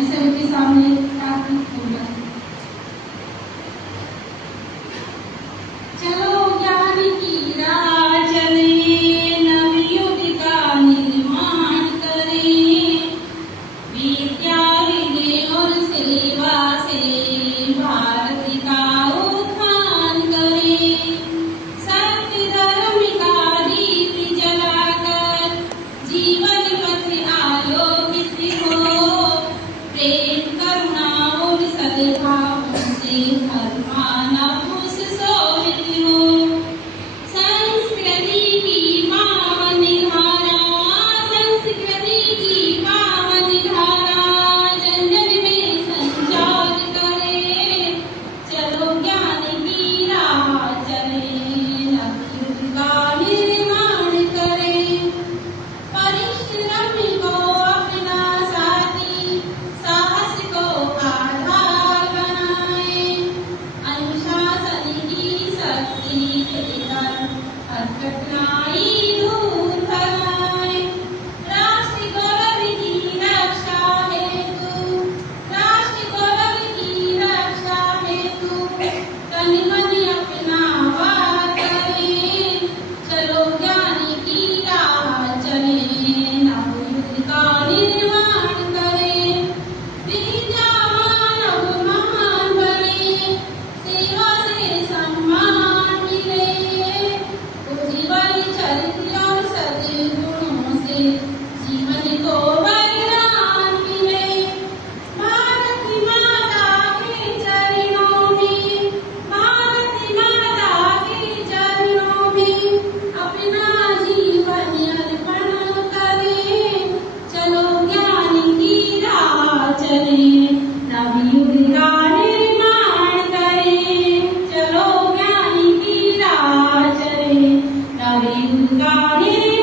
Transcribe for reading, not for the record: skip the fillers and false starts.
मैं सबके सामने प्रार्थना करूंगा। चलो ज्ञान की राह चले, नवयुग का निर्माण करें, विद्या विनय और सेवा से भारत का उत्थान करें। सत्य धर्म का दीप जलाकर जीवन पथ आलोकित हो, प्रेम करुणा और सद्भाव से हर मानव सुशोभित हो। संस्कृति की पावन धारा, संस्कृति की पावन धारा जन जन में संचार करे। चलो ज्ञान की राह चले, नवयुग का निर्माण करें। परिश्रम को अपना साथी, साहस को आधार बनाए, अनुशासन की शक्ति देकर हर कठिनाई दूर कराए। राष्ट्र गौरव की रक्षा हेतु, राष्ट्र गौरव की रक्षा हेतु तन मन अपना वार करें। चलो ज्ञान की राह चले, नवयुग का निर्माण करें। विद्या मानव महान बने, सेवा से सम्मान मिले, उज्ज्वल चरित्र और सद्गुणों से जीवन को वरदान मिले। भारत माता के चरणों में, भारत माता के चरणों में अपना जीवन अर्पण करें। चलो ज्ञान की राह चले, नवयुग का निर्माण करें। चलो ज्ञान की राह चले, नवयुग का निर्माण